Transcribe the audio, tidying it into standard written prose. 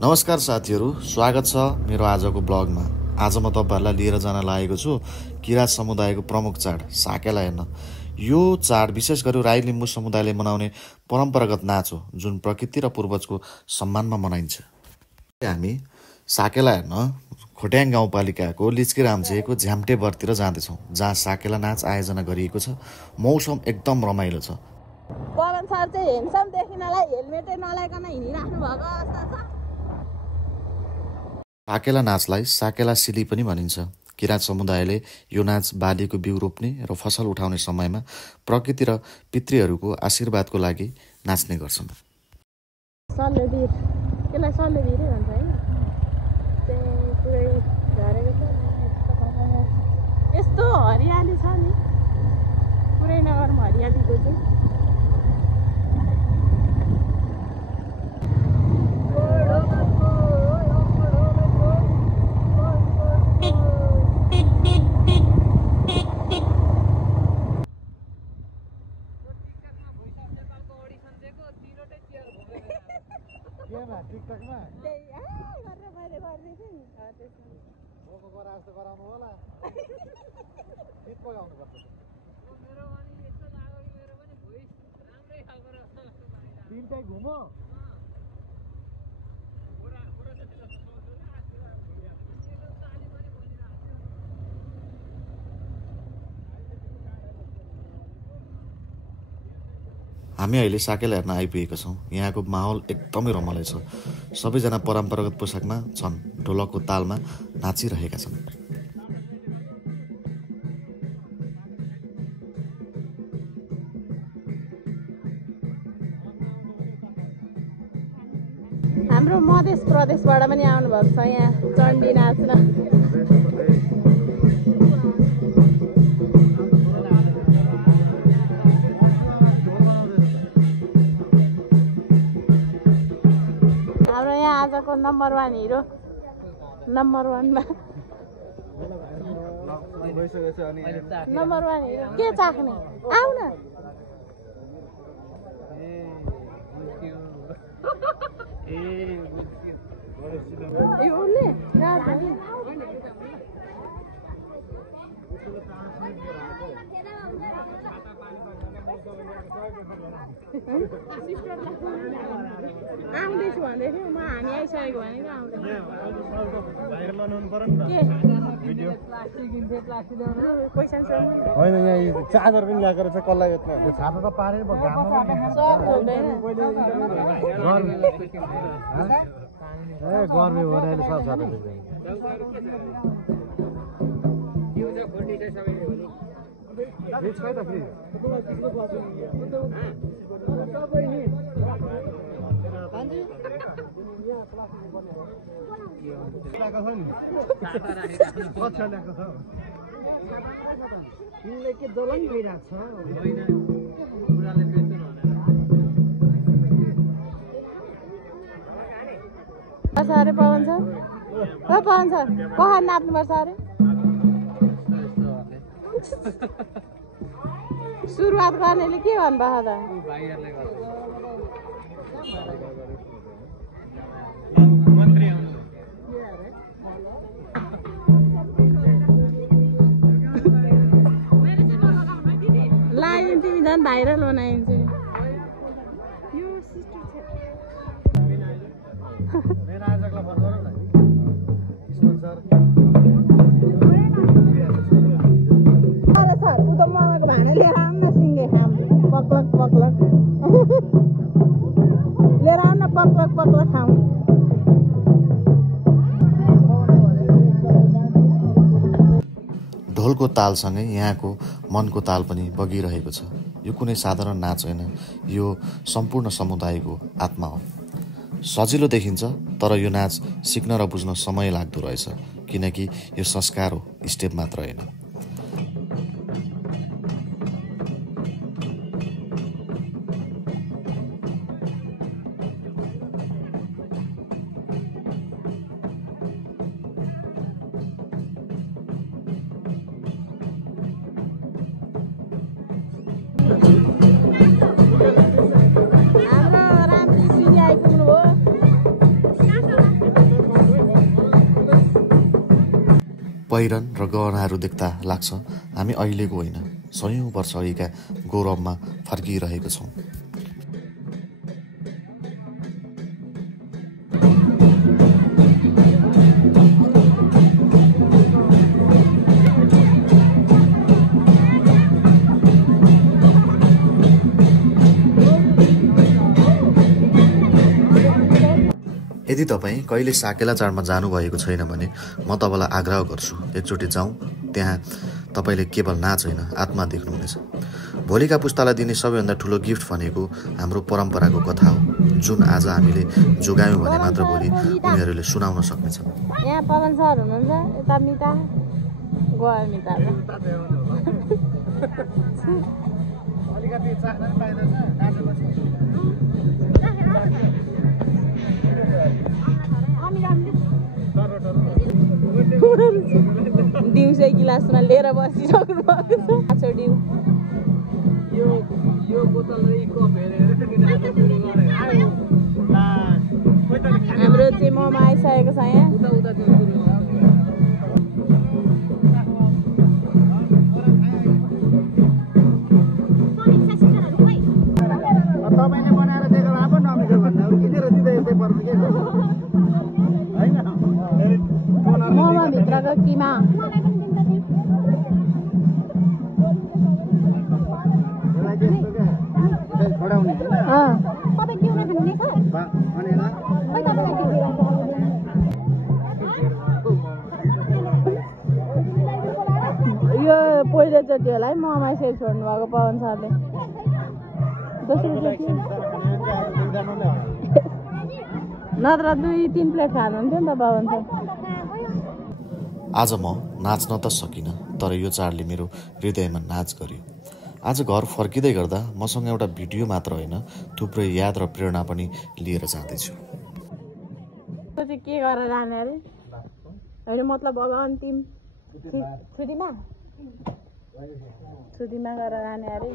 नमस्कार साथीहरू, स्वागत छ मेरो आजको ब्लगमा। आज म तपाईहरुलाई लिएर जान लागेको छु किरात समुदायको प्रमुख चाड साकेला हेर्न। यो चाड विशेष गरी राई लिम्बू समुदायले मनाउने परम्परागत नाच हो जुन प्रकृति र पूर्वजको सम्मानमा मनाइन्छ। हामी साकेला हेर्न खोट्याङ गाउँपालिकाको लिच्की रामजेको झ्याम्टे बरतिर जाँदैछौँ, जहाँ साकेला नाच आयोजना गरिएको छ। मौसम एकदम रमाइलो छ। पवन सर चाहिँ हेन्सम देखिनलाई हेलमेटै नलाइकन हिँडिराख्नु भएको अवस्था छ। साकेला नाचलाई साकेला सिली पनि भनिन्छ। किरात समुदायले यो नाच बालीको बिउ रोप्ने र फसल उठाउने समयमा प्रकृति र पितृहरूको आशीर्वादको लागि नाच्ने गर्छन्। यस्तो हरियाली छ नि, पुरै नगरमा हरियालीको चाहिँ हामी अहिले साकेला हेर्न आइपुगेका छौँ। यहाँको माहौल एकदमै रमाइलो छ। सबैजना परम्परागत पोसाकमा छन्, ढोलकको तालमा नाचिरहेका छन्। हाम्रो मध्य प्रदेशबाट पनि आउनु भएको छ यहाँ चण्डी नाच्न। हाम्रो यहाँ आजको नम्बर 1 हिरो, नम्बर 1 मा नम्बर 1 हिरो के चाख्ने? आउ न। आउँदैछु भन्दै थियो, म हामी आइसकेको भनेको होइन। यहाँ चार्जर पनि ल्याएको रहेछ, कसलाई यत्न त्यो छाता त पारेर गर्मी हो अहिले सब छाता के जलन भइरहेको छ अरे पवन सर। पवन सर कहाँ नाच्नुपर्छ अरे? सुरुवात गर्नेले के भन्नुभएको त? लाइन तिमी झन् भाइरल बनाइन्छ। सर उ त मगाएको भाँडा लिएर आउनु न, सिङ्गे खाम पक्लक पक्लक लिएर आउनु न, पक्लक पक्लक खाउँ। ढोलको तालसँगै यहाँको मनको ताल पनि बगिरहेको छ। यो कुनै साधारण नाच होइन, यो सम्पूर्ण समुदायको आत्मा हो। सजिलो देखिन्छ, तर यो नाच सिक्न र बुझ्न समय लाग्दो रहेछ, किनकि यो संस्कार हो, स्टेप मात्र होइन। पहिरन र गहनाहरू देख्दा लाग्छ हामी अहिलेको होइन 100औं वर्ष अघिका गौरवमा फर्किरहेको छौँ। यदि तपाईँ कहिले साकेला चाडमा जानुभएको छैन भने म तपाईँलाई आग्रह गर्छु एकचोटि जाउँ। त्यहाँ तपाईँले केवल नाच होइन आत्मा देख्नुहुनेछ। भोलिका पुस्तालाई दिने सबैभन्दा ठुलो गिफ्ट भनेको हाम्रो परम्पराको कथा हो, जुन आज हामीले जोगायौँ भने मात्र भोलि उनीहरूले सुनाउन सक्नेछन्। यहाँ पवन सर हुनुहुन्छ, यता मिता गयो मिता दिउँसै गिलासमा लिएर बसिसक्नु भएको छ। डिउ हाम्रो चाहिँ मोमो आइसकेको छ यहाँ। तपाईँले बनाएर दिएको भए पनि नमिठो भन्दा किनेर दिँदै पर्छ के होइन। मोमो भित्रको किमा यो पहिलोचोटि होला है मोमो यसरी छोड्नु भएको पवन सरले। दोस्रोचोटि नत्र 2-3 प्लेट खानुहुन्थ्यो नि त पवन सर। आज म नाच्न त सकिनँ, तर यो चाडले मेरो हृदयमा नाच गर्यो। आज घर फर्किँदै गर्दा मसँग एउटा भिडियो मात्र होइन थुप्रै याद र प्रेरणा पनि लिएर जाँदैछु। के गरेर जाने अरे होइन, मतलब अब अन्तिम छुट्टीमा गरेर जाने अरे।